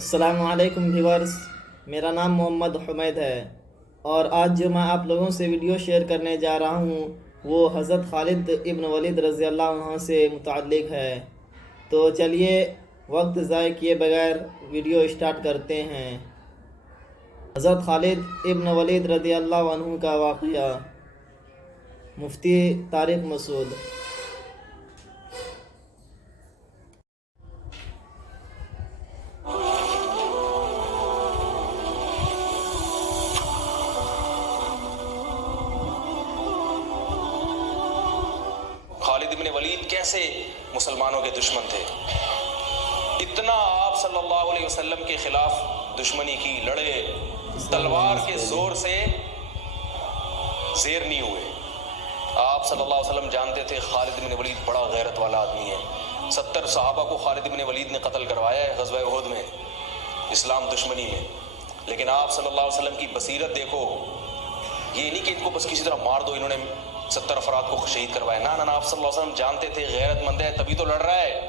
السلام علیکم ویورز، میرا نام محمد حمید ہے اور آج جو میں آپ لوگوں سے ویڈیو شیئر کرنے جا رہا ہوں وہ حضرت خالد ابن ولید رضی اللہ عنہ سے متعلق ہے۔ تو چلیے وقت ضائع کیے بغیر ویڈیو اسٹارٹ کرتے ہیں۔ حضرت خالد ابن ولید رضی اللہ عنہ کا واقعہ۔ مفتی طارق مسعود۔ خالد ابن ولید کیسے مسلمانوں کے دشمن تھے، اتنا آپ صلی اللہ علیہ وسلم کے خلاف دشمنی کی، لڑے، تلوار کے زور سے زیر نہیں ہوئے۔ آپ صلی اللہ علیہ وسلم جانتے تھے خالد ابن ولید بڑا غیرت والا آدمی ہے۔ 70 صحابہ کو خالد ابن ولید نے قتل کروایا ہے غزوہ احد میں، اسلام دشمنی میں۔ لیکن آپ صلی اللہ علیہ وسلم کی بصیرت دیکھو، یہ نہیں کہ ان کو بس کسی طرح مار دو، انہوں نے 70 افراد کو شہید کروایا، نہ آپ صلی اللہ علیہ وسلم جانتے تھے غیرت مند ہے تبھی تو لڑ رہا ہے،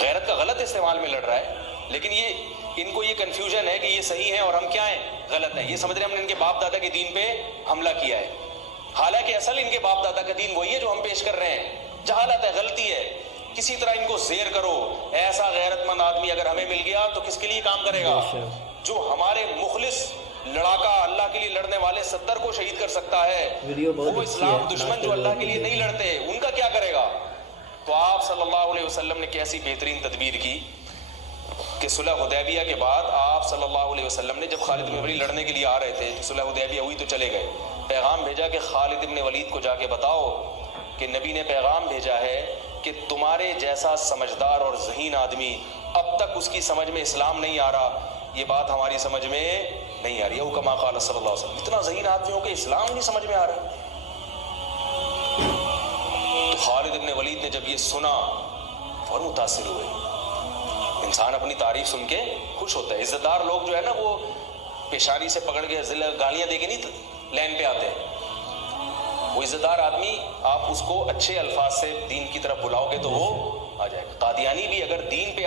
غیرت کا غلط استعمال میں لڑ رہا ہے۔ لیکن ان کو یہ کنفیوژن ہے کہ یہ صحیح ہے اور ہم کیا ہیں، غلط ہیں۔ یہ سمجھ رہے ہیں ہم نے ان کے باپ دادا کے دین پہ حملہ کیا ہے، حالانکہ اصل ان کے باپ دادا کا دین وہی ہے جو ہم پیش کر رہے ہیں۔ جہالت ہے، غلطی ہے، کسی طرح ان کو زیر کرو۔ ایسا غیرت مند آدمی اگر ہمیں مل گیا تو کس کے لیے کام کرے گا؟ جو ہمارے مخلص لڑاکا اللہ کے لیے لڑنے والے 70 کو شہید کر سکتا ہے، وہ اسلام دشمن جو اللہ کے لیے نہیں لڑتے ان کا کیا کرے گا؟ تو آپ صلی اللہ علیہ وسلم نے کیسی بہترین تدبیر کی کہ صلح حدیبیہ کے بعد آپ صلی اللہ علیہ وسلم نے جب خالد بن ولید لڑنے کے لیے آ رہے تھے، صلح حدیبیہ ہوئی تو چلے گئے، پیغام بھیجا کہ خالد بن ولید کو جا کے بتاؤ کہ نبی نے پیغام بھیجا ہے کہ تمہارے جیسا سمجھدار اور ذہین آدمی اب تک اس کی سمجھ میں اسلام نہیں آ رہا، یہ بات ہماری سمجھ میں نہیں آ رہی ہے۔ او کما قال صلی اللہ علیہ وسلم، اتنا ذہین آدمی ہو کہ اسلام نہیں سمجھ میں آ رہا۔ تو خالد ابن ولید نے جب یہ سنا فوراً متاثر ہوئے۔ انسان اپنی تعریف سن کے خوش ہوتا ہے۔ عزت دار لوگ جو ہے نا وہ پیشانی سے پکڑ کے گالیاں دے کے نہیں لین پہ آتے ہیں۔ وہ عزت دار آدمی آپ اس کو اچھے الفاظ سے دین کی طرف بلاؤ گے تو وہ آ جائے گا۔ قادیانی بھی اگر دین پہ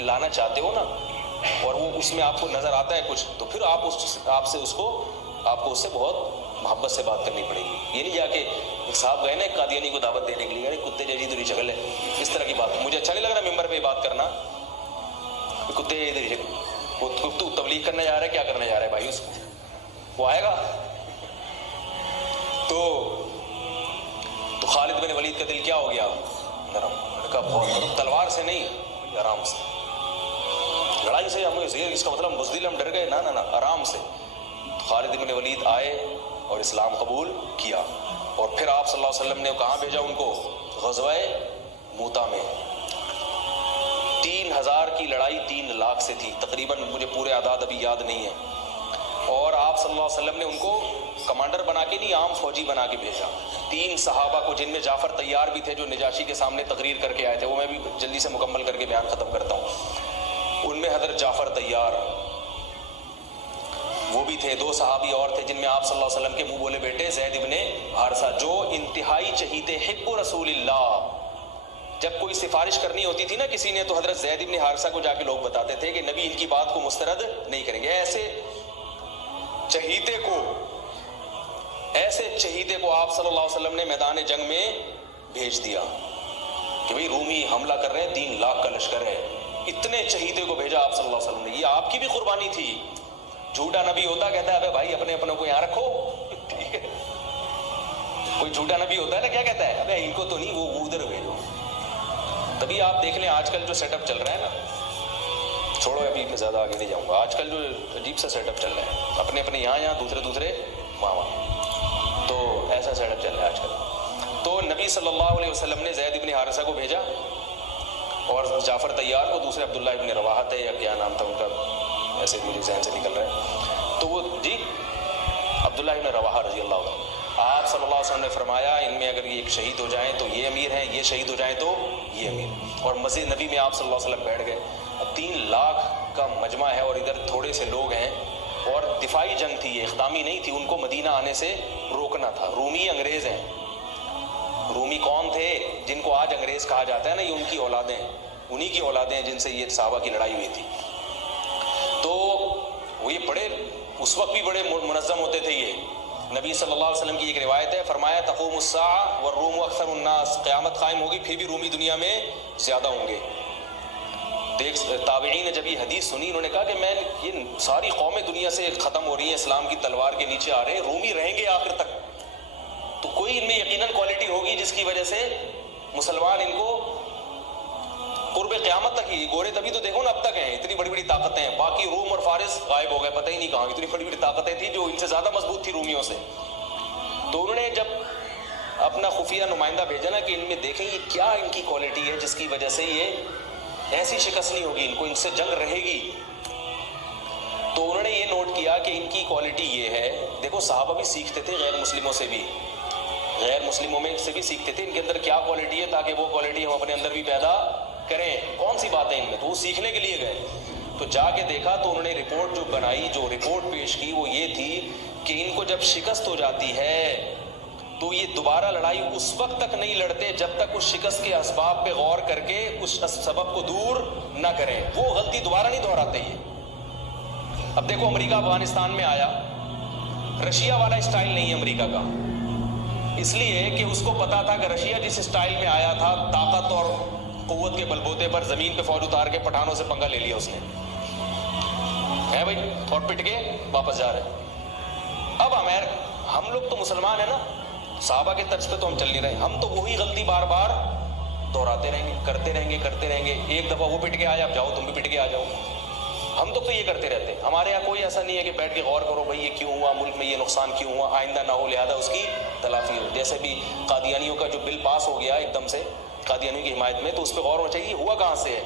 لانا چاہتے ہو نا اور وہ اس میں آپ کو نظر آتا ہے کچھ، تو پھر آپ کو اس سے بہت محبت سے بات کرنی پڑے گی۔ یہ نہیں جا کے ایک صاحب گئے نا ایک قادیانی کو دعوت دینے کے لیے، ارے کتے جیسی تیری شکل ہے، اس طرح کی بات مجھے اچھا نہیں لگ رہا ممبر پہ بات کرنا، کتے ادھر شکل، تو تبلیغ کرنے جا رہا ہے، کیا کرنے جا رہا ہے بھائی؟ اس وہ آئے گا تو خالد بن ولید کا دل کیا ہو گیا؟ نرم۔ کا بہت تلوار سے نہیں، آرام سے، لڑائی سے ہمیں زیر، اس کا مطلب بزدل ہم ڈر گئے، نہ آرام سے۔ خالد بن ولید آئے اور اسلام قبول کیا، اور پھر آپ صلی اللہ علیہ وسلم نے کہاں بھیجا ان کو؟ غزوہ موتا میں۔ 3000 کی لڑائی 3 لاکھ سے تھی تقریباً، مجھے پورے اعداد ابھی یاد نہیں ہے، اور آپ صلی اللہ علیہ وسلم نے ان کو کمانڈر بنا کے نہیں، عام فوجی بنا کے بھیجا۔ 3 صحابہ کو، جن میں جعفر طیار بھی تھے جو نجاشی کے سامنے تقریر کر کے آئے تھے، وہ میں بھی جلدی سے مکمل کر کے بیان ختم کرتا ہوں۔ ان میں حضرت جعفر طیار وہ بھی تھے، 2 صحابی اور تھے جن میں آپ صلی اللہ علیہ وسلم کے منہ بولے بیٹے زید ابن حارثہ، جو انتہائی چہیتے حب رسول اللہ۔ جب کوئی سفارش کرنی ہوتی تھی نا کسی نے، تو حضرت زید ابن حارثہ کو جا کے لوگ بتاتے تھے کہ نبی ان کی بات کو مسترد نہیں کریں گے۔ ایسے چہیتے کو آپ صلی اللہ علیہ وسلم نے میدان جنگ میں بھیج دیا کہ بھئی رومی حملہ کر رہے ہیں، 3 لاکھ کا لشکر ہے، اتنے چہیتے کو بھیجا آپ صلی اللہ علیہ وسلم نے۔ یہ آپ کی بھی قربانی تھی۔ جھوٹا نبی ہوتا کہتا ہے ابے بھائی اپنے کو یہاں رکھو، ٹھیک ہے؟ کوئی جھوٹا نبی ہوتا ہے نا، کیا کہتا ہے؟ ابے ان کو تو نہیں، وہ ادھر بھیجو۔ تبھی آپ دیکھ لیں آج کل جو سیٹ اپ چل رہا ہے نا، چھوڑو ابھی میں زیادہ آگے نہیں جاؤں گا، آج کل جو عجیب سا سیٹ اپ چل رہا ہے، اپنے یہاں دوسرے وہاں، تو ایسا سیٹ اپ چل رہا ہے آج کل۔ تو نبی صلی اللہ علیہ وسلم نے زید ابن حارثہ کو بھیجا، اور جعفر طیار کو، دوسرے عبداللہ ابن رواحہ تھے یا کیا نام تھا ان کا، ایسے مجھے ذہن سے نکل رہا ہے، تو وہ جی عبداللہ ابن رواحہ رضی اللہ عنہ۔ آپ صلی اللہ علیہ وسلم نے فرمایا ان میں اگر یہ ایک شہید ہو جائیں تو یہ امیر ہیں، یہ شہید ہو جائیں تو یہ امیر، اور مسجد نبی میں آپ صلی اللہ علیہ وسلم بیٹھ گئے۔ اب 3 لاکھ کا مجمع ہے اور ادھر تھوڑے سے لوگ ہیں، اور دفاعی جنگ تھی، یہ اختامی نہیں تھی، ان کو مدینہ آنے سے روکنا تھا۔ رومی انگریز ہیں، رومی کون تھے؟ جن کو آج انگریز کہا جاتا ہے نا، یہ ان کی اولادیں ہیں، انہی کی اولادیں ہیں جن سے یہ صحابہ کی لڑائی ہوئی تھی. تو وہ یہ بڑے اس وقت بھی بڑے منظم ہوتے تھے. یہ نبی صلی اللہ علیہ وسلم کی ایک روایت ہے, فرمایا تقوم الساعہ والروم اکثر الناس, قیامت قائم ہوگی پھر بھی رومی دنیا میں زیادہ ہوں گے. تابعین نے جب یہ حدیث سنی انہوں نے کہا کہ میں یہ ساری قومیں دنیا سے ختم ہو رہی ہیں, اسلام کی تلوار کے نیچے آ رہے ہیں, رومی رہیں گے آخر تک, تو کوئی ان میں یقیناً کوالٹی ہوگی جس کی وجہ سے مسلمان ان کو قرب قیامت تک ہی, گورے تبھی تو دیکھو نا اب تک ہیں, اتنی بڑی بڑی طاقتیں ہیں, باقی روم اور فارس غائب ہو گئے, پتہ ہی نہیں کہاں, اتنی بڑی بڑی طاقتیں تھیں جو ان سے زیادہ مضبوط تھی رومیوں سے. تو انہوں نے جب اپنا خفیہ نمائندہ بھیجا نا کہ ان میں دیکھیں یہ کیا ان کی کوالٹی ہے جس کی وجہ سے یہ ایسی شکست نہیں ہوگی, ان کو ان سے جنگ رہے گی. تو انہوں نے یہ نوٹ کیا کہ ان کی کوالٹی یہ ہے, دیکھو صحابہ بھی سیکھتے تھے غیر مسلموں سے بھی, غیر مسلموں میں سے بھی سیکھتے تھے ان کے اندر کیا کوالٹی ہے تاکہ وہ کوالٹی ہم اپنے اندر بھی پیدا کریں, کون سی باتیں ان میں, تو وہ سیکھنے کے لیے گئے. تو جا کے دیکھا تو انہوں نے رپورٹ جو بنائی, جو رپورٹ پیش کی وہ یہ تھی کہ ان کو جب شکست ہو جاتی ہے تو یہ دوبارہ لڑائی اس وقت تک نہیں لڑتے جب تک اس شکست کے اسباب پہ غور کر کے اس سبب کو دور نہ کریں, وہ غلطی دوبارہ نہیں دہراتے. یہ اب دیکھو امریکہ افغانستان میں آیا, رشیا والا اسٹائل نہیں ہے امریکہ کا, اس لیے کہ اس کو پتا تھا کہ رشیا جس اسٹائل میں آیا تھا طاقت اور قوت کے بلبوتے پر زمین پہ فوج اتار کے پٹھانوں سے پنگا لے لیا اس نے, ہے بھائی, اور پٹ کے واپس جا رہے. اب ہم لوگ تو مسلمان ہیں نا, صحابہ کے طرز پہ تو ہم چل نہیں رہے, ہم تو وہی غلطی بار بار دہراتے رہیں گے, کرتے رہیں گے. ایک دفعہ وہ پٹ کے آیا, اب جاؤ تم بھی پٹ کے آ جاؤ. ہم تو یہ کرتے رہتے ہیں. ہمارے یہاں کوئی ایسا نہیں ہے کہ بیٹھ کے غور کرو بھائی یہ کیوں ہوا, ملک میں یہ نقصان کیوں ہوا, آئندہ نہ ہو لہذا اس کی تلافی ہو. جیسے بھی قادیانیوں کا جو بل پاس ہو گیا ایک دم سے قادیانیوں کی حمایت میں, تو اس پہ غور ہونا چاہیے ہوا کہاں سے ہے,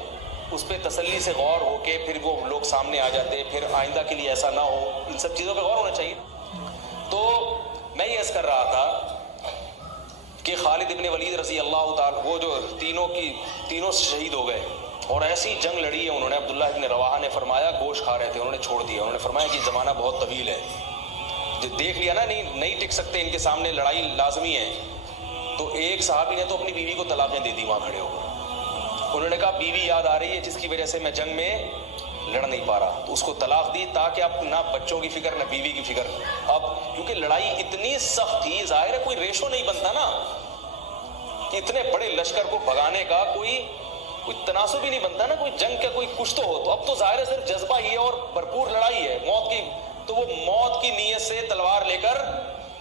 اس پہ تسلی سے غور ہو کے پھر وہ لوگ سامنے آ جاتے, پھر آئندہ کے لیے ایسا نہ ہو, ان سب چیزوں پہ غور ہونا چاہیے. تو میں یہ عرض کر رہا تھا کہ خالد ابن ولید رضی اللہ تعالیٰ, وہ جو تینوں شہید ہو گئے اور ایسی جنگ لڑی ہے انہوں نے. عبداللہ ابن رواحہ نے فرمایا, گوشت کھا رہے تھے, انہوں نے چھوڑ دیا. انہوں نے فرمایا کہ زمانہ بہت طویل ہے, جو دیکھ لیا نا نہیں ٹک سکتے, ان کے سامنے لڑائی لازمی ہے. تو ایک صحابی نے تو اپنی بیوی کو طلاقیں دے دی وہاں کھڑے ہو کر. انہوں نے کہا بیوی یاد آ رہی ہے جس کی وجہ سے میں جنگ میں لڑ نہیں پا رہا, تو اس کو طلاق دی تاکہ اب نہ بچوں کی فکر نہ بیوی کی فکر. اب کیونکہ لڑائی اتنی سخت تھی, ظاہر ہے کوئی ریشو نہیں بنتا نا, کہ اتنے بڑے لشکر کو بھگانے کا کوئی تناسب ہی نہیں بنتا نا, کوئی جنگ کا کوئی کچھ تو ہو. تو اب تو ظاہر ہے صرف جذبہ ہی ہے اور بھرپور لڑائی ہے موت کی, تو وہ موت کی نیت سے تلوار لے کر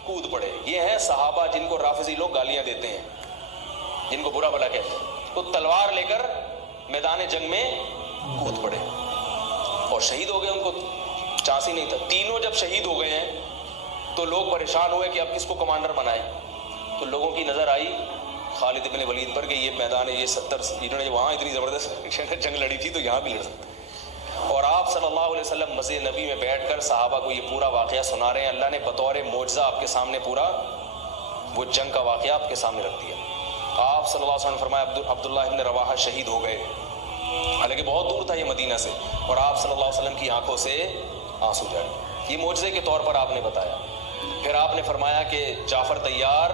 کود پڑے. یہ ہیں صحابہ جن کو رافضی لوگ گالیاں دیتے ہیں, جن کو برا بھلا کہتے ہیں, تو تلوار لے کر میدان جنگ میں کود پڑے اور شہید ہو گئے. ان کو چانس ہی نہیں تھا. تینوں جب شہید ہو گئے ہیں تو لوگ پریشان ہوئے کہ اب کس کو کمانڈر بنائے. تو لوگوں کی نظر آئی خالد ابن ولید پر کہ یہ میدان یہ 70 انہوں نے وہاں اتنی زبردست جنگ لڑی تھی تو یہاں بھی لڑ سکتے. اور آپ صلی اللہ علیہ وسلم مسجد نبی میں بیٹھ کر صحابہ کو یہ پورا واقعہ سنا رہے ہیں. اللہ نے بطور معجزہ آپ کے سامنے پورا وہ جنگ کا واقعہ آپ کے سامنے رکھ دیا. آپ صلی اللہ علیہ وسلم نے فرمایا عبداللہ ابن رواحہ شہید ہو گئے, حالانکہ بہت دور تھا یہ مدینہ سے, اور آپ صلی اللہ علیہ وسلم کی آنکھوں سے آنسو جارے. یہ معجزے کے طور پر آپ نے بتایا. پھر آپ نے فرمایا کہ جعفر طیار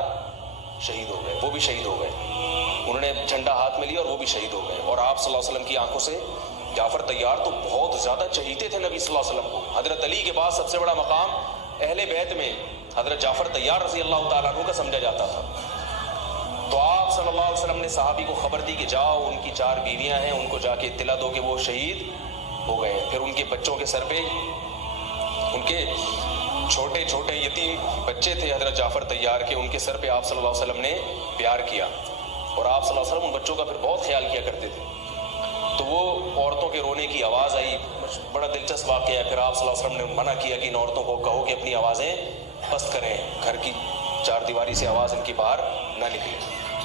شہید ہو گئے, وہ بھی شہید ہو گئے. انہوں نے جھنڈا ہاتھ میں لیا اور وہ بھی شہید ہو گئے. اور آپ صلی اللہ علیہ وسلم کی آنکھوں سے جعفر طیار تو بہت زیادہ چہیتے تھے نبی صلی اللہ علیہ وسلم کو. حضرت علی کے بعد سب سے بڑا مقام اہل بیت میں حضرت جعفر طیار رضی اللہ تعالیٰ عنہ کا سمجھا جاتا تھا. تو آپ صلی اللہ علیہ وسلم نے صحابی کو خبر دی کہ جاؤ ان کی 4 بیویاں ہیں, ان کو جا کے اطلاع دو کہ وہ شہید ہو گئے. پھر ان کے بچوں کے سر پہ ان کے چھوٹے چھوٹے یتیم بچے تھے حضرت جعفر طیار کے, ان کے سر پہ آپ صلی اللہ علیہ وسلم نے پیار کیا, اور آپ صلی اللہ علیہ وسلم ان بچوں کا پھر بہت خیال کیا کرتے تھے. تو وہ عورتوں کے رونے کی آواز آئی, بڑا دلچسپ واقعہ ہے. پھر آپ صلی اللہ علیہ وسلم نے منع کیا کہ ان عورتوں کو کہو کہ اپنی آوازیں پست کریں, گھر کی 4 دیواری سے آواز ان کی باہر نہ نکلے.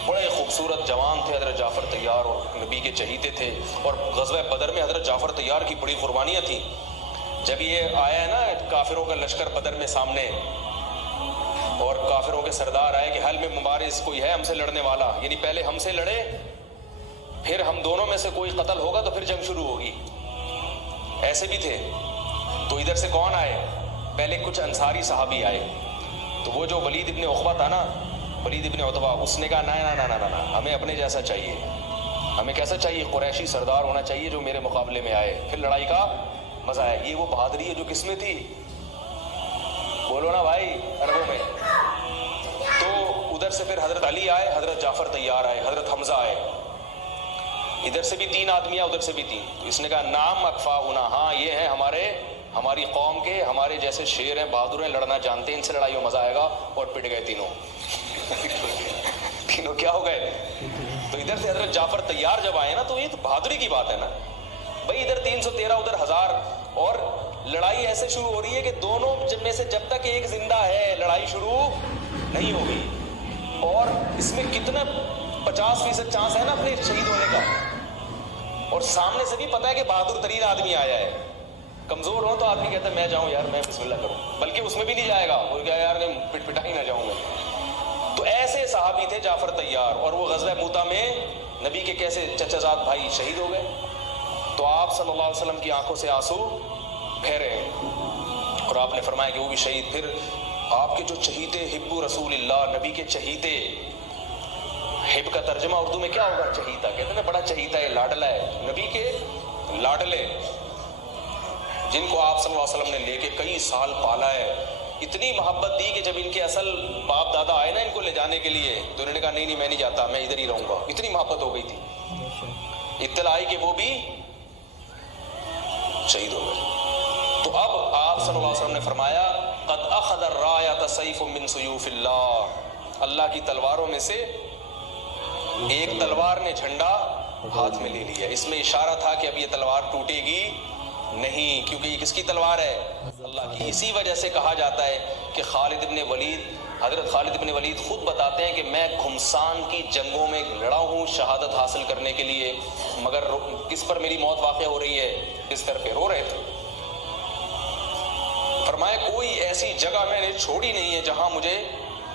بڑے خوبصورت جوان تھے حضرت جعفر طیار اور نبی کے چہیتے تھے. اور غزوہ بدر میں حضرت جعفر طیار کی بڑی قربانیاں تھیں. جب یہ آیا ہے نا کافروں کا لشکر بدر میں سامنے, اور کافروں کے سردار آئے کہ حل میں مبارز کوئی ہے ہم سے لڑنے والا, یعنی پہلے ہم سے لڑے پھر ہم دونوں میں سے کوئی قتل ہوگا تو پھر جنگ شروع ہوگی, ایسے بھی تھے. تو ادھر سے کون آئے, پہلے کچھ انصاری صحابی آئے. تو وہ جو ولید ابن عقبہ تھا نا, ولید ابن عتبہ, اس نے کہا نہ ہمیں اپنے جیسا چاہیے, ہمیں کیسا چاہیے؟ قریشی سردار ہونا چاہیے جو میرے مقابلے میں آئے، پھر لڑائی کا مزہ ہے۔ یہ وہ بہادری ہے جو کس میں تھی؟ بولو نا بھائی، عربوں میں۔ تو ادھر سے پھر حضرت علی آئے، حضرت جعفر طیار آئے، حضرت حمزہ آئے، ادھر سے بھی 3 آدمی ادھر سے بھی 3۔ تو اس نے کہا نام اکفاؤنا، ہاں یہ ہیں ہماری قوم کے، ہمارے جیسے شیر ہیں، بہادر ہیں، لڑنا جانتے ہیں، ان سے لڑائی میں مزہ آئے گا۔ اور پٹ گئے تینوں تینوں کیا ہو گئے؟ تو ادھر سے حضرت جعفر طیار جب آئے نا، تو یہ تو بہادری کی بات ہے نا بھائی، ادھر 313 ادھر 1000، اور لڑائی ایسے شروع ہو رہی ہے کہ دونوں میں سے جب تک ایک زندہ ہے لڑائی شروع نہیں ہوگی۔ اور اس میں کتنا 50% چانس ہے نا اپنے شہید ہونے کا، اور سامنے سے بھی پتا ہے کہ بہادر ترین آدمی آیا ہے۔ کمزور ہو تو آدمی کہتا ہے میں جاؤں یار، میں بسم اللہ کروں، بلکہ اس میں بھی نہیں جائے گا، وہ کہا یار میں پٹ پٹا ہی نہ جاؤں میں۔ تو ایسے صحابی تھے جعفر طیار، اور وہ غزوہ موتا میں نبی کے کیسے چچا زاد بھائی شہید ہو گئے۔ تو آپ صلی اللہ علیہ وسلم کی آنکھوں سے آنسو بہرے، اور آپ نے فرمایا کہ وہ بھی شہید۔ پھر آپ کے جو چہیتے، حب رسول اللہ، نبی کے چہیتے، حب کا ترجمہ اردو میں کیا ہوگا؟ چہیتا، کہتے ہیں نا بڑا چہیتا ہے، لاڈلا ہے، نبی کے لاڈلے، جن کو آپ صلی اللہ علیہ وسلم نے لے کے کئی سال پالا ہے، اتنی محبت دی کہ جب ان کے اصل باپ دادا آئے نا ان کو لے جانے کے لیے، تو انہوں نے کہا نہیں میں نہیں جاتا، میں ادھر ہی رہوں گا، اتنی محبت ہو گئی تھی۔ اطلاع آئی کہ وہ بھی شہید ہو گئے۔ تو اب آپ صلی اللہ علیہ وسلم نے فرمایا قد اخذ الرایۃ سیف من سیوف اللہ، اللہ کی تلواروں میں سے ایک تلوار نے جھنڈا ہاتھ میں لے لیا۔ اس میں اشارہ تھا کہ اب یہ تلوار ٹوٹے گی نہیں، کیونکہ یہ کس کی تلوار ہے؟ اللہ کی۔ اسی وجہ سے کہا جاتا ہے کہ حضرت خالد ابن ولید خود بتاتے ہیں کہ میں گھمسان کی جنگوں میں لڑا ہوں شہادت حاصل کرنے کے لیے، مگر کس پر میری موت واقع ہو رہی ہے؟ بستر پہ رو رہے تھے۔ فرمایا کوئی ایسی جگہ میں نے چھوڑی نہیں ہے جہاں مجھے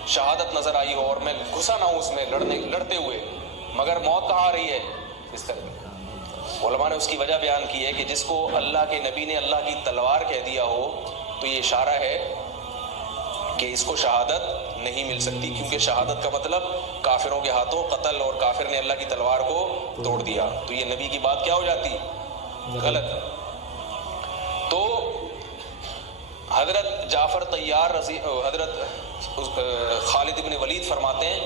شہادت نظر آئی ہو اور میں گھسا نہ ہوں اس میں لڑتے ہوئے، مگر موت کہاں آ رہی ہے؟ بستر پہ۔ علماء نے اس کی وجہ بیان کی ہے کہ جس کو اللہ کے نبی نے اللہ کی تلوار کہہ دیا ہو تو یہ اشارہ ہے کہ اس کو شہادت نہیں مل سکتی، کیونکہ شہادت کا مطلب کافروں کے ہاتھوں قتل، اور کافر نے اللہ کی تلوار کو توڑ دیا، تو یہ نبی کی بات کیا ہو جاتی؟ غلط۔ تو حضرت جعفر طیار حضرت خالد ابن ولید فرماتے ہیں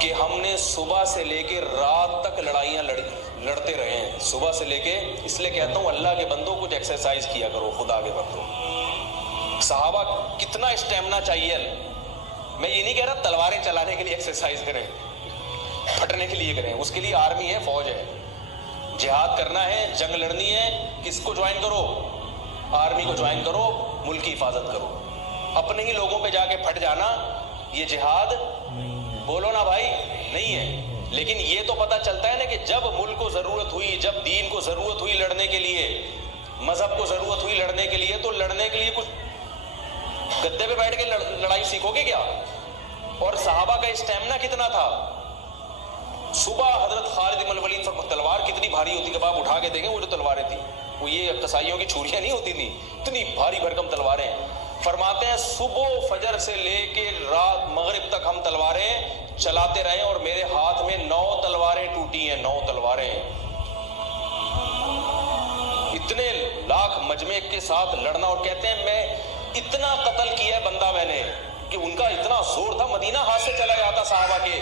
کہ ہم نے صبح سے لے کے رات تک لڑائیاں لڑتے رہے ہیں، صبح سے لے کے، اس لیے کہتا ہوں اللہ کے بندوں کچھ ایکسرسائز کیا کرو، خدا کے بندوں۔ صحابہ کتنا اسٹیمنا چاہیے، میں یہ نہیں کہہ رہا تلواریں چلانے کے لیے ایکسرسائز کریں، پھٹنے کے لیے کریں، اس کے لیے آرمی ہے، فوج ہے، جہاد کرنا ہے، جنگ لڑنی ہے، کس کو جوائن کرو؟ آرمی کو جوائن کرو، ملک کی حفاظت کرو۔ اپنے ہی لوگوں پہ جا کے پھٹ جانا یہ جہاد بولو نا بھائی نہیں ہے۔ لیکن یہ تو پتہ چلتا ہے نا کہ جب ملک کو ضرورت ہوئی، جب دین کو ضرورت ہوئی لڑنے کے لیے، مذہب کو ضرورت ہوئی لڑنے کے لیے، تو لڑنے کے لیے کچھ گدے پہ بیٹھ کے لڑائی سیکھو گے کیا؟ اور صحابہ کا اسٹیمنا کتنا تھا؟ صبح حضرت خالد بن ولید پر تلوار کتنی بھاری ہوتی، جب آپ اٹھا کے دیکھیں وہ جو تلواریں تھیں، وہ یہ قصائیوں کی چھریاں نہیں ہوتی تھیں، اتنی بھاری بھرکم تلواریں۔ فرماتے ہیں صبح فجر سے لے کے رات مغرب تک ہم تلواریں چلاتے رہے، اور میرے ہاتھ میں 9 تلواریں ٹوٹی ہیں، 9 تلواریں۔ اتنے لاکھ مجمع کے ساتھ لڑنا، اور کہتے ہیں میں اتنا قتل کیا ہے بندہ میں نے کہ ان کا اتنا زور تھا، مدینہ ہاتھ سے چلا جاتا صحابہ کے،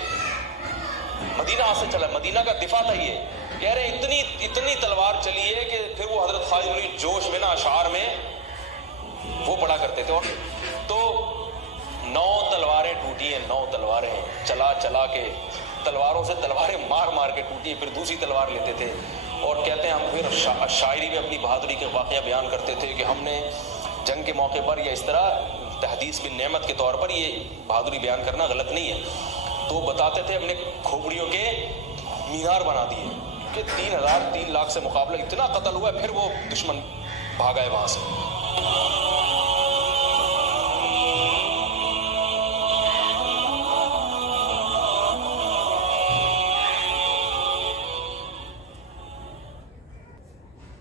مدینہ ہاتھ سے چلا، مدینہ کا دفاع تھا یہ۔ کہہ رہے ہیں اتنی تلوار چلی ہے کہ پھر وہ حضرت خالد بن ولید جوش میں نا اشعار میں وہ پڑھا کرتے تھے۔ اور تو 9 تلواریں ٹوٹی ہیں، 9 تلواریں چلا چلا کے، تلواروں سے تلواریں مار مار کے ٹوٹی، پھر دوسری تلوار لیتے تھے۔ اور کہتے ہیں ہم پھر شاعری میں اپنی بہادری کے واقعہ بیان کرتے تھے کہ ہم نے جنگ کے موقع پر یا اس طرح تحدیث بن نعمت کے طور پر یہ بہادری بیان کرنا غلط نہیں ہے۔ تو بتاتے تھے ہم نے کھوپڑیوں کے مینار بنا دیے کہ 3 لاکھ سے مقابلہ اتنا قتل ہوا ہے، پھر وہ دشمن بھاگا ہے وہاں سے۔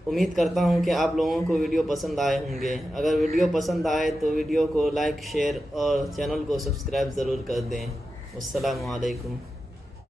امید کرتا ہوں کہ آپ لوگوں کو ویڈیو پسند آئے ہوں گے۔ اگر ویڈیو پسند آئے تو ویڈیو کو لائک، شیئر اور چینل کو سبسکرائب ضرور کر دیں۔ السلام علیکم۔